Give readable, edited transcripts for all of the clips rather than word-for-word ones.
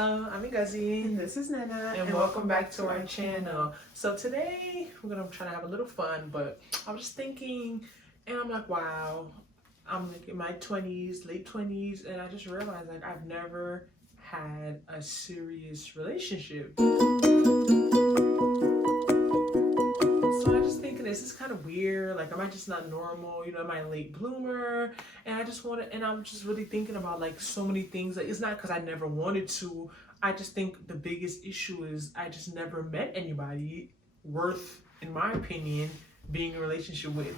Hello, I'm Ngozi. This is Nnena. And welcome back to our channel. So today we're gonna try to have a little fun, but I was just thinking, and I'm like, wow, I'm like in my 20s, late 20s, and I just realized like I've never had a serious relationship. So I just thinking this is kind of weird. Like, am I just not normal? You know, am I a late bloomer? And I just want to, and I'm just really thinking about like so many things. Like, it's not because I never wanted to. I just think the biggest issue is I just never met anybody worth, in my opinion, being in a relationship with.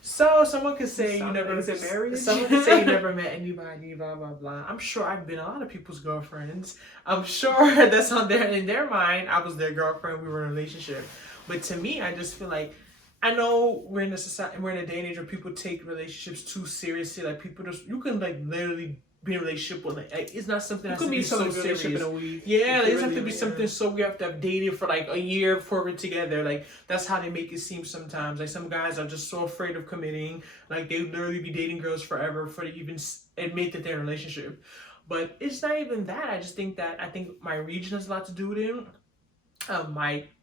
So someone could say you never married. Someone could say you never met anybody, blah blah blah. I'm sure I've been a lot of people's girlfriends. I'm sure that's on their in their mind. I was their girlfriend. We were in a relationship. But to me, I just feel like I know we're in a society, we're in a day and age where people take relationships too seriously. Like people just you can like literally be in a relationship with like it's not something that could be so serious. In a week. Yeah, like, it doesn't have to be something so we have to have dated for like a year before we're together. Like that's how they make it seem sometimes. Like some guys are just so afraid of committing. Like they literally be dating girls forever before they even admit that they're in a relationship. But it's not even that. I just think that I think my region has a lot to do with it.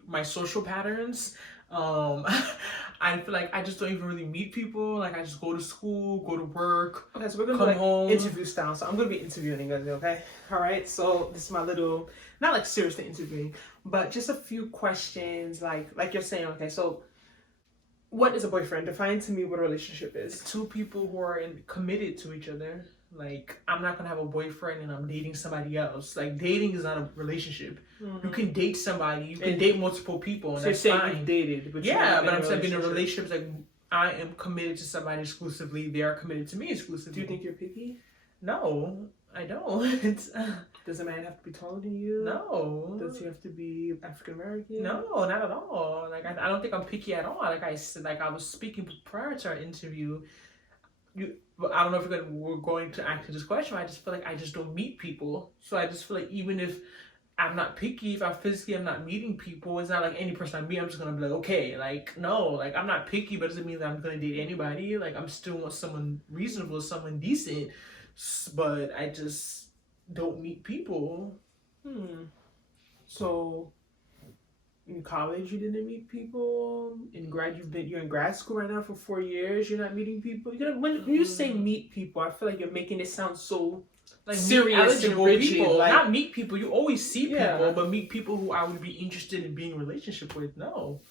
My social patterns. I feel like I just don't even really meet people. Like I just go to school, go to work. Okay, so we're gonna come do like home. interview style. So I'm gonna be interviewing you guys, okay? All right. So this is my little, not like seriously interviewing, but just a few questions. Like you're saying. Okay, so what is a boyfriend? Define to me what a relationship is. Two people who are committed to each other. Like I'm not gonna have a boyfriend and I'm dating somebody else. Like dating is not a relationship. You can date somebody. You can date multiple people, and So that's you're saying fine. you've dated, but But I'm saying being in a relationship is like I am committed to somebody exclusively. They are committed to me exclusively. Do you think you're picky? No, I don't. Does a man have to be taller than you? No. Does he have to be African American? No, not at all. Like I don't think I'm picky at all. Like I said, like I was speaking prior to our interview. I don't know if we're going to answer this question. I just feel like I just don't meet people. So I just feel like even if I'm not picky, if I physically am not meeting people, it's not like any person I meet, I'm just gonna be like, okay, like no, like I'm not picky, but it doesn't mean that I'm gonna date anybody. Like I'm still want someone reasonable, someone decent, but I just don't meet people. So in college you didn't meet people. You're in grad school right now for 4 years. You're not meeting people. When you say meet people, I feel like you're making it sound so like serious, eligible and rigid, people. like, not meet people. You always see people, Yeah. but meet people who I would be interested in being in a relationship with. No,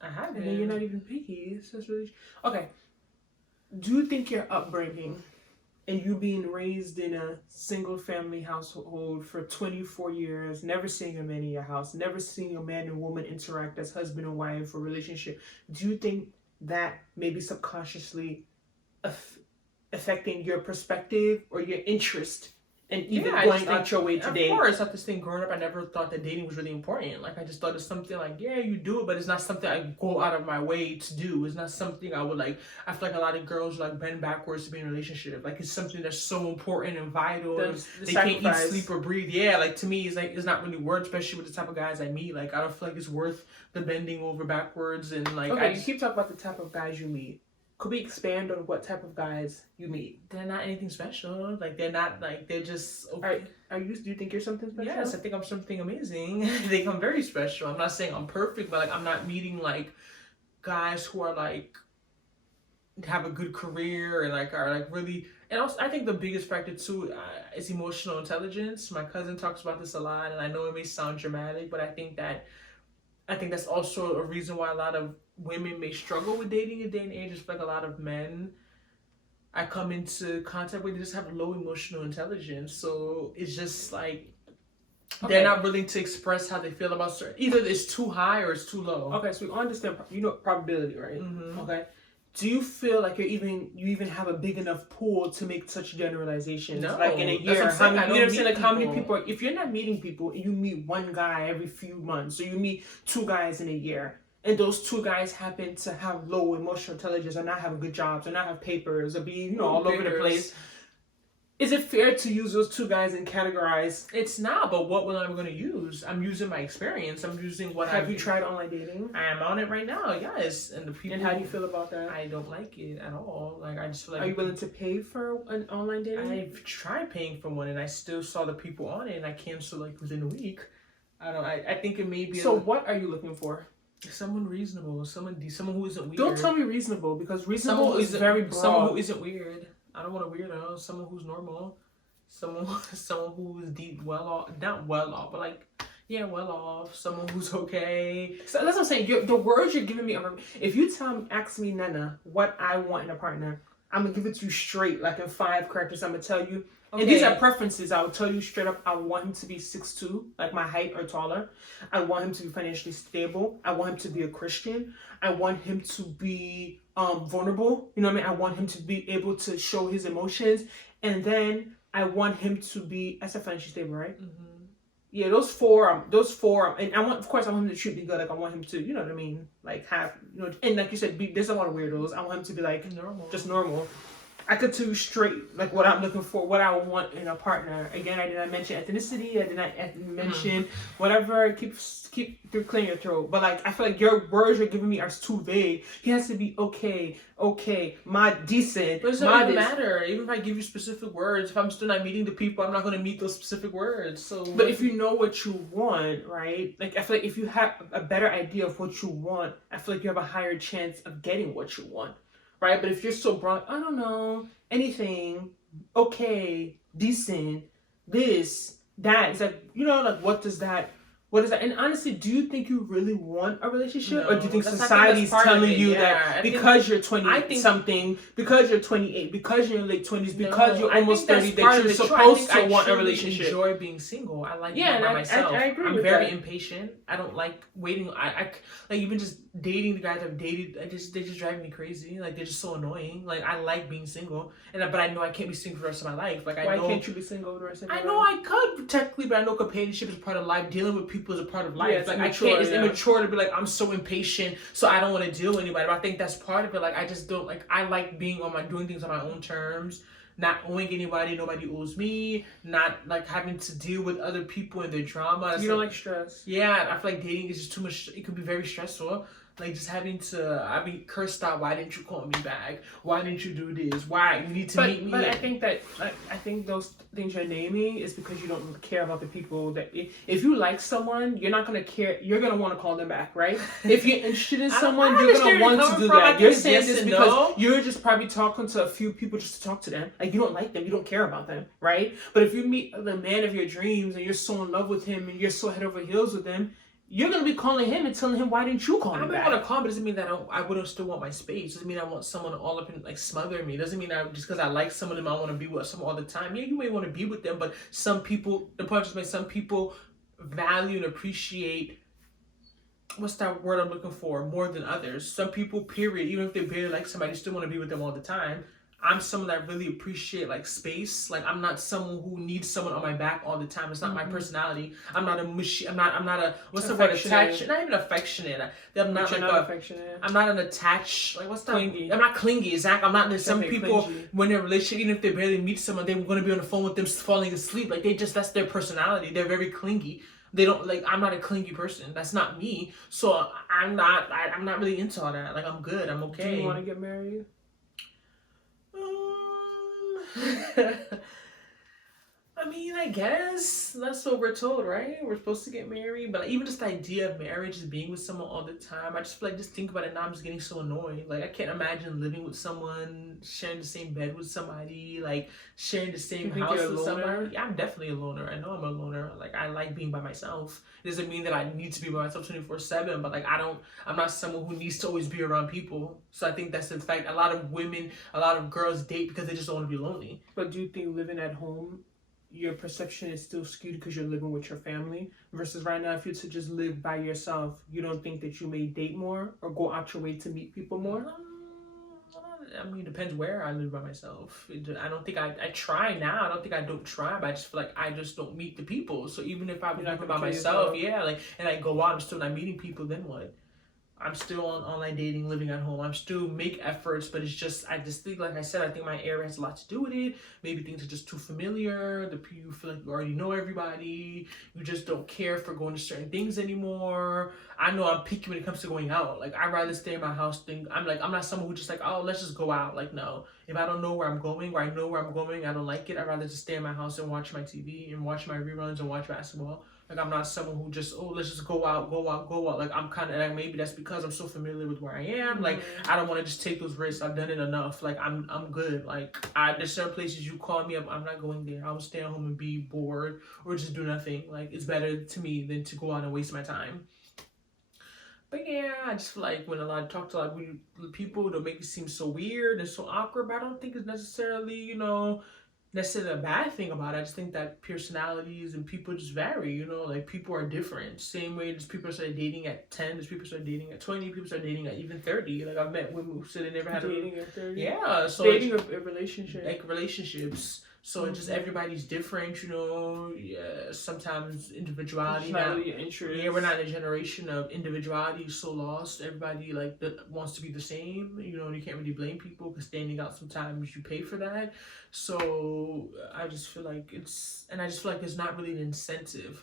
I haven't. and then you're not even picky. So it's really okay. Do you think your upbringing and you being raised in a single family household for 24 years, never seeing a man in your house, never seeing a man and woman interact as husband and wife or relationship, do you think that maybe subconsciously affecting your perspective or your interest and even going out your way today? Of course, after staying growing up, I never thought that dating was really important. Like I just thought it's something like, yeah, you do it, but it's not something I go out of my way to do. It's not something I would like. I feel like a lot of girls like bend backwards to be in a relationship. Like it's something that's so important and vital. They can't eat, sleep, or breathe. Yeah, like to me, it's like it's not really worth, especially with the type of guys I meet. Like I don't feel like it's worth the bending over backwards and like. Okay, you keep talking about the type of guys you meet. Could we expand on what type of guys you meet? They're not anything special. Like they're not like they're just. Okay. Do you think you're something special? Yes, I think I'm something amazing. I think I'm very special. I'm not saying I'm perfect, but like I'm not meeting like guys who are like have a good career and like are like really. And also, I think the biggest factor too is emotional intelligence. My cousin talks about this a lot, and I know it may sound dramatic, but I think that's also a reason why a lot of women may struggle with dating in day and age. It's like a lot of men I come into contact with, they just have low emotional intelligence. So it's just like they're not willing to express how they feel about certain. Either it's too high or it's too low. Okay, so we understand. You know probability, right? Mm-hmm. Okay. Do you feel like you even have a big enough pool to make such generalizations? No, like in a year, that's what I'm saying. you know what I'm saying? Like how many people. people? If you're not meeting people, and you meet one guy every few months, so you meet two guys in a year, and those two guys happen to have low emotional intelligence, or not have good jobs, or not have papers, or be all over the place. Is it fair to use those two guys and categorize? It's not, but what will I'm going to use? I'm using my experience. I'm using what Have you tried online dating? I am on it right now, yes. And the people. And how do you feel about that? I don't like it at all. Like, I just feel like. Are you willing to pay for an online dating? I've tried paying for one, and I still saw the people on it, and I canceled like within a week. I think it may be. So what are you looking for? Someone reasonable, someone who isn't weird. Don't tell me reasonable, because reasonable is very broad. Someone who isn't weird. I don't want a weirdo. Someone who's normal. Someone who is well off, not well off, but like, yeah, well off. Someone who's okay. So that's what I'm saying. The words you're giving me are. If you ask me, Nana, what I want in a partner, I'm gonna give it to you straight, like in 5 characters. I'm gonna tell you. Okay. And these are preferences. I will tell you straight up. I want him to be 6'2", like my height or taller. I want him to be financially stable. I want him to be a Christian. I want him to be vulnerable. You know what I mean? I want him to be able to show his emotions, and then I want him to be. I said financially stable, right? Mm-hmm. Yeah, those four, and I want, of course, I want him to treat me good. Like I want him to, you know what I mean? Like have, and like you said, there's a lot of weirdos. I want him to be like normal, just normal. I could tell you straight, like what I'm looking for, what I want in a partner. Again, I did not mention ethnicity. I did not mention whatever. Keep clearing your throat. But like, I feel like your words you're giving me are too vague. He has to be okay, my decent. But it doesn't matter. Even if I give you specific words, if I'm still not meeting the people, I'm not going to meet those specific words. So, but if you know what you want, right? Like I feel like if you have a better idea of what you want, I feel like you have a higher chance of getting what you want. Right, but if you're so broad, I don't know, anything, okay, decent, this, that, it's like, like what is that? And honestly, do you think you really want a relationship? Or do you think society's telling you that because you're 20-something, because you're 28, because you're in your late 20s, because you're almost 30, that you're supposed to want a relationship? I enjoy being single. I like being by myself. I agree with I'm very impatient. I don't like waiting. I like even just dating the guys I've dated, they just drive me crazy. Like they're just so annoying. Like I like being single, but I know I can't be single for the rest of my life. Like why can't you be single the rest of your life? I know I could technically, but I know companionship is part of life. Dealing with people is a part of life. Yeah, like immature, I can't. It's immature to be like I'm so impatient, so I don't want to deal with anybody. But I think that's part of it. Like I just don't like. I like being doing things on my own terms. Not owing anybody, nobody owes me. Not like having to deal with other people and their drama. You don't like stress. Yeah, I feel like dating is just too much. It could be very stressful. Like just having to, cursed out. Why didn't you call me back? Why didn't you do this? Why you need to meet me? But I think those things you're naming is because you don't care about the people. That if you like someone, you're not gonna care. You're gonna want to call them back, right? If you're interested in someone, you're gonna want to do that. You're saying this because you're just probably talking to a few people just to talk to them. Like you don't like them, you don't care about them, right? But if you meet the man of your dreams and you're so in love with him and you're so head over heels with him, you're going to be calling him and telling him, why didn't you call me back? I want to call, but it doesn't mean that I wouldn't still want my space. It doesn't mean I want someone all up and like smother me. It doesn't mean just because I like some of them, I want to be with someone all the time. Yeah, you may want to be with them, but some people, some people value and appreciate, what's that word I'm looking for, more than others. Some people, period, even if they barely like somebody, still want to be with them all the time. I'm someone that really appreciate like space. Like I'm not someone who needs someone on my back all the time. It's not my personality. I'm not a mushy. I'm not a what's the word? Attached. Not even affectionate. I'm not like affectionate. I'm not an attached. Like what's that? Clingy. I'm not clingy. Exactly. I'm not. Some people clingy. when they're in a relationship, even if they barely meet someone, they're going to be on the phone with them falling asleep. Like that's their personality. They're very clingy. They don't like. I'm not a clingy person. That's not me. So I'm not really into all that. Like I'm good. I'm okay. Do you want to get married? I mean, I guess that's what we're told, right? We're supposed to get married, but even just the idea of marriage, just being with someone all the time, I just feel like just think about it now. I'm just getting so annoyed. Like I can't imagine living with someone, sharing the same bed with somebody, like sharing the same house with somebody. Yeah, I'm definitely a loner. I know I'm a loner. Like I like being by myself. It doesn't mean that I need to be by myself 24/7, but like I'm not someone who needs to always be around people. So I think that's the fact. A lot of girls date because they just don't want to be lonely. But do you think living at home, your perception is still skewed because you're living with your family versus right now if you're to just live by yourself, you don't think that you may date more or go out your way to meet people more? I mean, it depends where I live by myself. I don't think I try now. I don't think I don't try, but I just feel like I just don't meet the people. So even if I'm living by myself, yeah, like, and I go out, I'm still not meeting people, then what? I'm still on online dating, living at home. I'm still make efforts, but it's just, I just think, like I said, I think my area has a lot to do with it. Maybe things are just too familiar. You feel like you already know everybody. You just don't care for going to certain things anymore. I know I'm picky when it comes to going out. Like, I'd rather stay in my house. I'm not someone who just like, oh, let's just go out. Like, no. If I don't know where I'm going, or I know where I'm going, I don't like it, I'd rather just stay in my house and watch my TV and watch my reruns and watch basketball. Like, I'm not someone who just, oh, let's just go out, go out, go out. Like, I'm kind of, like, maybe that's because I'm so familiar with where I am. Like, I don't want to just take those risks. I've done it enough. Like, I'm good. Like, there's certain places you call me, I'm not going there. I'll stay at home and be bored or just do nothing. Like, it's better to me than to go out and waste my time. But yeah, I just feel like when I talk to a lot of people, they'll make it seem so weird and so awkward, but I don't think it's necessarily, necessarily a bad thing about it. I just think that personalities and people just vary, like people are different. Same way as people start dating at 10, there's people start dating at 20, people start dating at even 30. Like, I've met women who said they never had dating at 30. Yeah, so dating a relationship. Like relationships. So it's just everybody's different, Yeah, sometimes individuality. Not really interest. Yeah, we're not in a generation of individuality so lost. Everybody that wants to be the same. You can't really blame people because standing out sometimes you pay for that. So I just feel like there's not really an incentive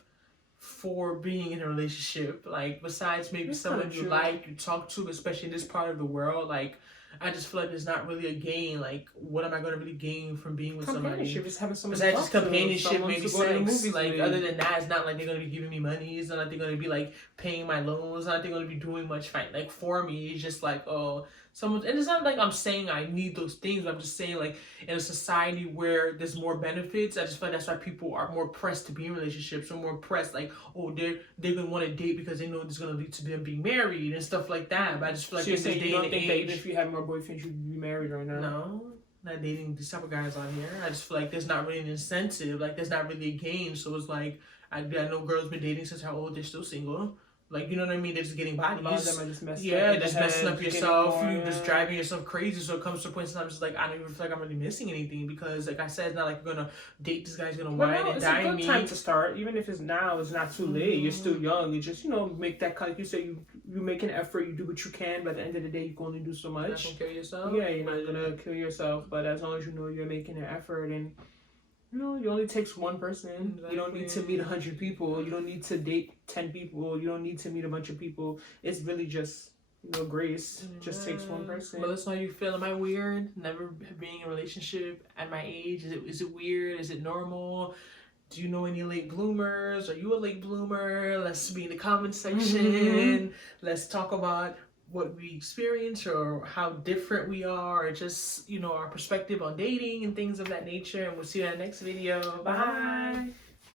for being in a relationship. Like, besides maybe someone you like, you talk to, especially in this part of the world, like, I just feel like there's not really a gain. Like, what am I going to really gain from being with somebody? Just having someone besides just companionship, maybe sex. Like, other than that, it's not like they're going to be giving me money. It's not like they're going to be, like, paying my loans. It's not like they're going to be doing much for me. It's just like, oh, and it's not like I'm saying I need those things. I'm just saying, like, in a society where there's more benefits, I just feel like that's why people are more pressed to be in relationships, or more pressed, like, oh, they're going to want to date because they know it's going to lead to them being married and stuff like that. But I just feel like so you're saying you don't think that even if you had more boyfriends, you'd be married right now? No, not dating these type of guys out here. I just feel like there's not really an incentive. Like, there's not really a gain. So it's like, I know girls been dating since how old, they're still single. Like, you know what I mean? They're just getting bodies. A lot of them are just messing messing up yourself. You're just driving yourself crazy. So it comes to a point sometimes it's like, I don't even feel like I'm really missing anything because, like I said, it's not like you're going to date this guy's going to wine and die me. It's a good time to start. Even if it's now, it's not too late. You're still young. You just, make that, like you say, you make an effort, you do what you can, but at the end of the day, you can only do so much. You're not going to kill yourself? Yeah, you're not going to kill yourself, but as long as you know you're making an effort and it only takes one person. Exactly. You don't need to meet 100 people. You don't need to date 10 people. You don't need to meet a bunch of people. It's really just, grace. Just takes one person. But that's how you feel. Am I weird? Never being in a relationship at my age? Is it weird? Is it normal? Do you know any late bloomers? Are you a late bloomer? Let's be in the comment section. Let's talk about what we experience or how different we are, or just, our perspective on dating and things of that nature. And we'll see you in the next video. Bye.